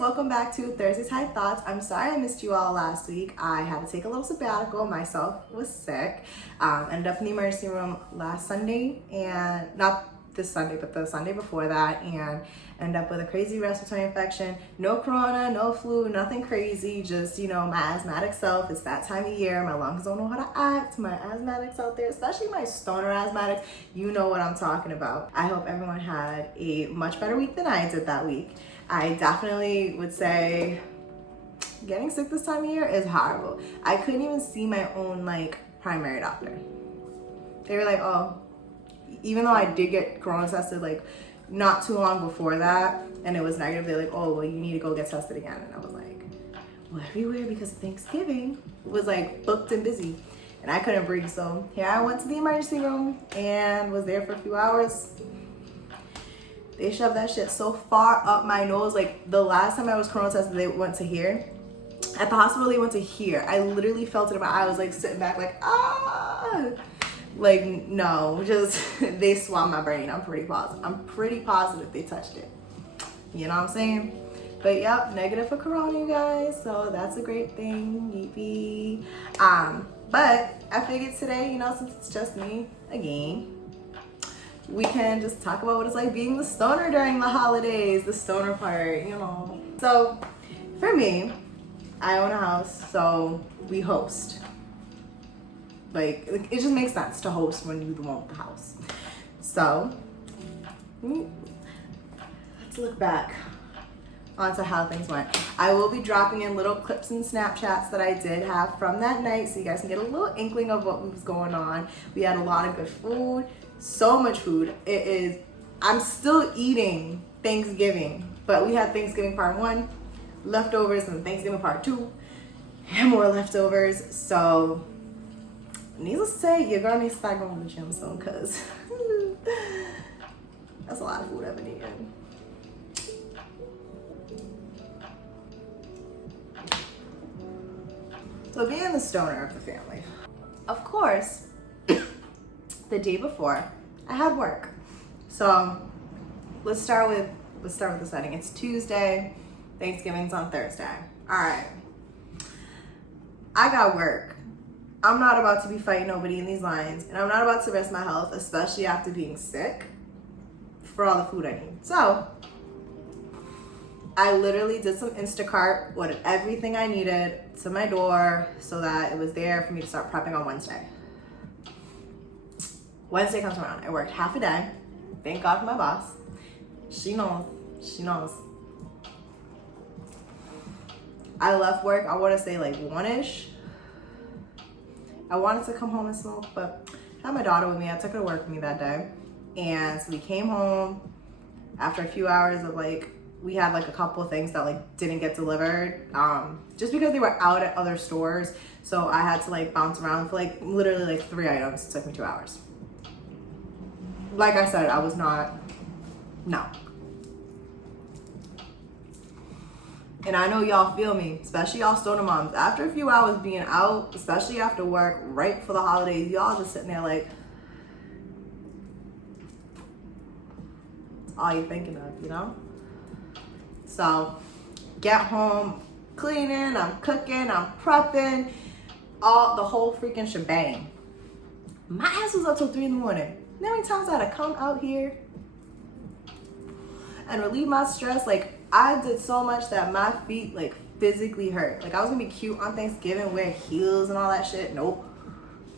welcome back to Thursday's High Thoughts. I'm sorry I missed you all last week. I had to take a little sabbatical. Myself was sick. Ended up in the emergency room last Sunday, and not this Sunday, but the Sunday before that, and ended up with a crazy respiratory infection. No corona, no flu, nothing crazy, just, my asthmatic self. It's that time of year. My lungs don't know how to act. My asthmatics out there, especially my stoner asthmatics, you know what I'm talking about. I hope everyone had a much better week than I did that week. I definitely would say getting sick this time of year is horrible. I couldn't even see my own primary doctor. They were like, oh, even though I did get corona tested not too long before that and it was negative, they're like, oh, well, you need to go get tested again. And I was like, well, everywhere because Thanksgiving was booked and busy and I couldn't breathe. So here I went to the emergency room and was there for a few hours. They shoved that shit so far up my nose. The last time I was corona tested, they went to here. At the hospital, they went to here. I literally felt it in my eye. I was sitting back no, just they swabbed my brain. I'm pretty positive they touched it. You know what I'm saying? But yep, negative for corona, you guys. So that's a great thing. Yippee. But I figured today, since it's just me again, we can just talk about what it's like being the stoner during the holidays, the stoner part, So for me, I own a house, so we host. It just makes sense to host when you're the one with the house. So let's look back onto how things went. I will be dropping in little clips and Snapchats that I did have from that night so you guys can get a little inkling of what was going on. We had a lot of good food. So much food. I'm still eating Thanksgiving, but we had Thanksgiving part 1, leftovers, and Thanksgiving part 2, and more leftovers. So, needless to say, you're gonna need to start going to the gym soon, because that's a lot of food I've been eating. So, being the stoner of the family, of course, the day before, I had work. So let's start with the setting. It's Tuesday, Thanksgiving's on Thursday. All right, I got work. I'm not about to be fighting nobody in these lines, and I'm not about to risk my health, especially after being sick, for all the food I need. So I literally did some Instacart, ordered everything I needed to my door so that it was there for me to start prepping on Wednesday. Wednesday comes around. I worked half a day. Thank God for my boss. She knows. I left work, I want to say 1-ish. I wanted to come home and smoke, but I had my daughter with me. I took her to work with me that day. And so we came home after a few hours of we had a couple of things that didn't get delivered. Just because they were out at other stores. So I had to bounce around for literally 3 items. It took me 2 hours. Like I said, I was not, no. And I know y'all feel me, especially y'all stoner moms. After a few hours being out, especially after work, right before the holidays, y'all just sitting there that's all you're thinking of, So, get home, cleaning, I'm cooking, I'm prepping, the whole freaking shebang. My ass was up till 3 in the morning. You know how many times I had to come out here and relieve my stress? I did so much that my feet physically hurt. I was gonna be cute on Thanksgiving, wear heels and all that shit. Nope.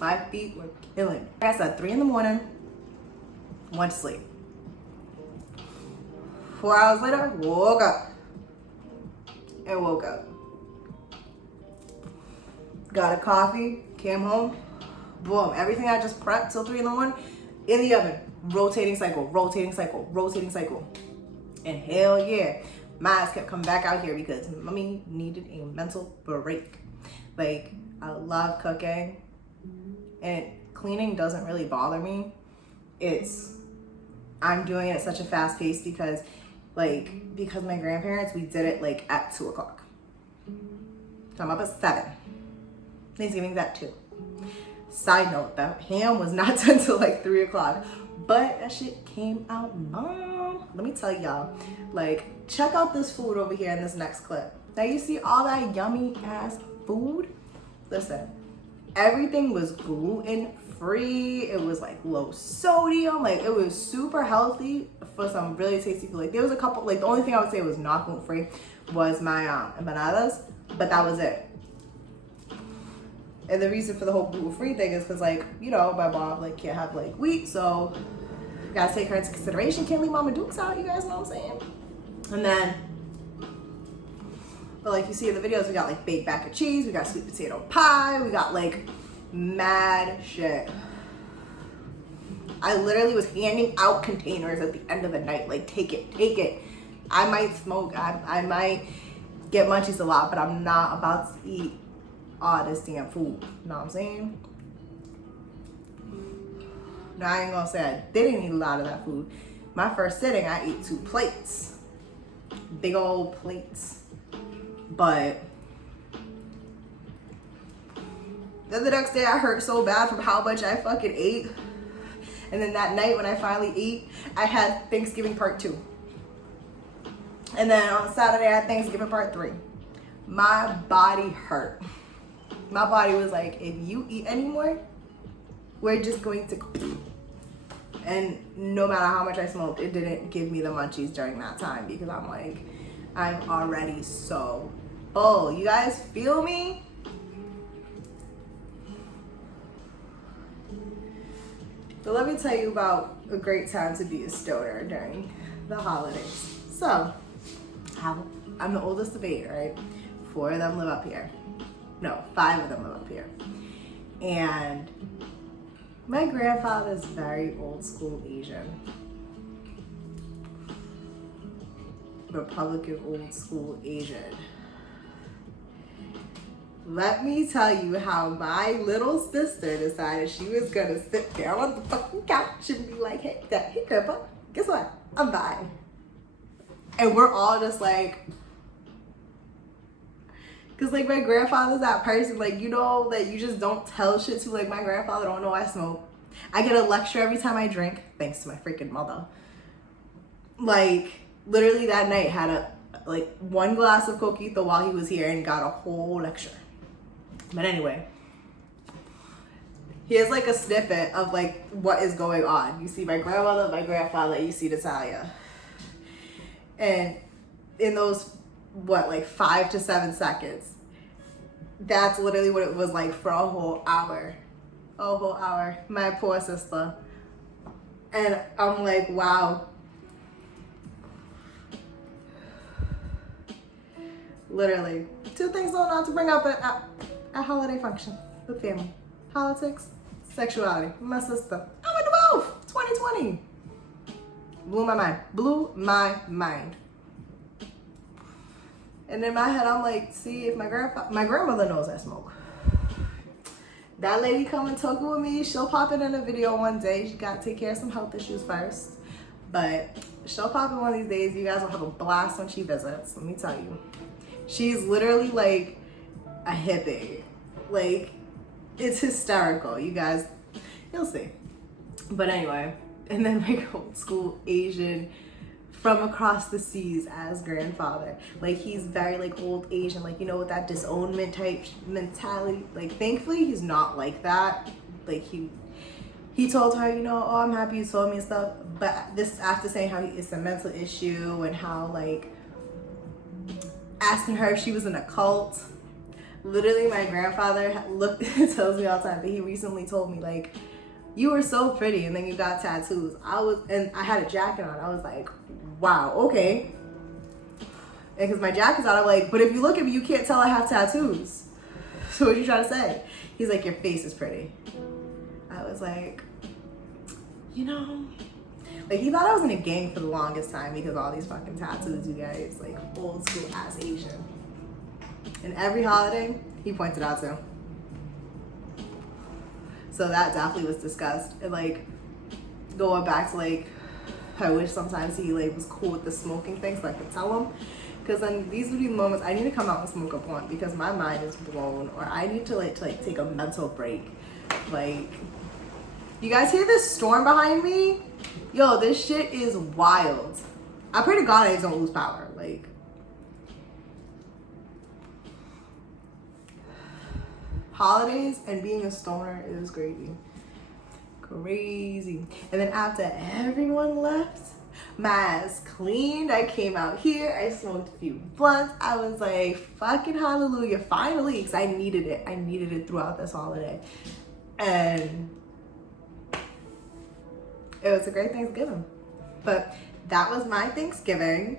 My feet were killing. Like I said, 3 in the morning, went to sleep. 4 hours later, woke up. Got a coffee, came home, boom. Everything I just prepped till 3 in the morning, in the oven, rotating cycle. And hell yeah, my ass kept coming back out here because mommy needed a mental break. I love cooking, and cleaning doesn't really bother me. I'm doing it at such a fast pace because my grandparents, we did it at 2 o'clock. So I'm up at 7. Thanksgiving's at 2. Side note, the ham was not done till 3 o'clock. but that shit came out bomb. Let me tell y'all, like, check out this food over here in this next clip. Now you see all that yummy ass food? Listen, everything was gluten free. It was like low sodium. Like, it was super healthy for some really tasty food. Like, there was a couple, like, the only thing I would say was not gluten free was my empanadas, but that was it. And the reason for the whole gluten-free thing is because, like, you know, my mom, like, can't have, like, wheat, so you gotta take her into consideration. Can't leave Mama Dukes out, you guys know what I'm saying? And then, but like you see in the videos, we got, like, baked mac and cheese, we got sweet potato pie, we got, like, mad shit. I literally was handing out containers at the end of the night, like, take it, take it. I might smoke, I might get munchies a lot, but I'm not about to eat all this damn food. You know what I'm saying? No, I ain't gonna say I didn't eat a lot of that food. My first sitting, I ate 2 plates. Big old plates. But then the next day I hurt so bad from how much I fucking ate. And then that night when I finally ate, I had Thanksgiving part 2. And then on Saturday, I had Thanksgiving part 3. My body hurt. My body was like, if you eat anymore, we're just going to. And no matter how much I smoked, it didn't give me the munchies during that time because I'm like, I'm already so full. You guys feel me? So let me tell you about a great time to be a stoner during the holidays. So, I'm the oldest of 8, right? 4 of them live up here. No, 5 of them live up here. And my grandfather's very old school Asian. Republican old school Asian. Let me tell you how my little sister decided she was gonna sit down on the fucking couch and be like, hey grandpa, guess what? I'm bi. And we're all just like, cause like my grandfather's that person, like, you know, that you just don't tell shit to. Like, my grandfather don't know I smoke. I get a lecture every time I drink, thanks to my freaking mother. Like, literally that night had like 1 glass of coquito while he was here and got a whole lecture. But anyway, here's like a snippet of like what is going on. You see my grandmother, my grandfather, you see Natalia. And in those, what, like 5 to 7 seconds, that's literally what it was like for a whole hour. A whole hour. My poor sister. And I'm like, wow. Literally. 2 things not to bring up at a holiday function with family. Politics, sexuality. My sister. I went to both. 2020. Blew my mind. Blew my mind. And in my head, I'm like, see, if my grandmother knows I smoke. That lady come and talk with me. She'll pop it in a video one day. She got to take care of some health issues first. But she'll pop in one of these days. You guys will have a blast when she visits. Let me tell you. She's literally like a hippie. Like, it's hysterical. You guys, you'll see. But anyway, and then my old school Asian from across the seas as grandfather. Like, he's very like old Asian, like, you know, with that disownment type mentality. Like, thankfully he's not like that. Like, he told her, you know, oh, I'm happy you told me and stuff. But this after saying how it's a mental issue and how, like, asking her if she was in a cult. Literally, my grandfather tells me all the time, but he recently told me, like, you were so pretty and then you got tattoos. And I had a jacket on. I was like, wow, okay. And because my jacket's on, I'm like, but if you look at me, you can't tell I have tattoos. So what are you trying to say? He's like, your face is pretty. I was like, you know, like, he thought I was in a gang for the longest time because of all these fucking tattoos, you guys, like old school ass Asian. And every holiday, he pointed out to. So that definitely was discussed. And like, going back to like, I wish sometimes he like was cool with the smoking thing so I could tell him. Because then these would be the moments I need to come out and smoke a blunt because my mind is blown, or I need to like take a mental break. Like, you guys hear this storm behind me? Yo, this shit is wild. I pray to God I just don't lose power. Like, holidays and being a stoner is crazy. Crazy. And then after everyone left, my ass cleaned. I came out here. I smoked a few blunts. I was like, fucking hallelujah. Finally, because I needed it. I needed it throughout this holiday. And it was a great Thanksgiving. But that was my Thanksgiving.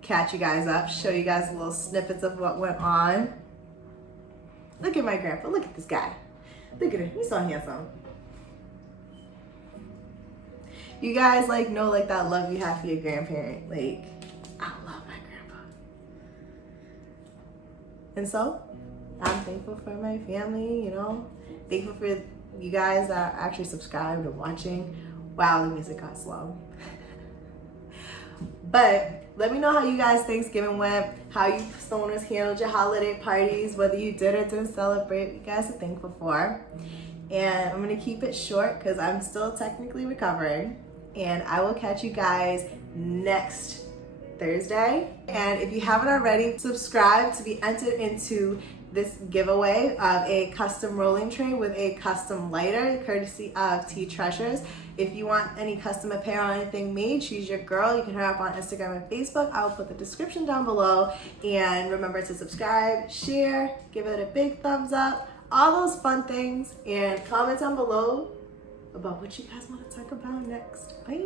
Catch you guys up. Show you guys little snippets of what went on. Look at my grandpa. Look at this guy. Look at him. He's so handsome. You guys like know like that love you have for your grandparent. Like, I love my grandpa. And so, I'm thankful for my family, you know. Thankful for you guys that are actually subscribed and watching. Wow, the music got slow. But let me know how you guys Thanksgiving went, how you stoners handled your holiday parties, whether you did or didn't celebrate, what you guys are thankful for. And I'm gonna keep it short because I'm still technically recovering. And I will catch you guys next Thursday. And if you haven't already, subscribe to be entered into this giveaway of a custom rolling tray with a custom lighter, courtesy of Tea Treasures. If you want any custom apparel or anything made, she's your girl. You can hit her up on Instagram and Facebook. I will put the description down below. And remember to subscribe, share, give it a big thumbs up, all those fun things. And comment down below about what you guys want to talk about next. Bye.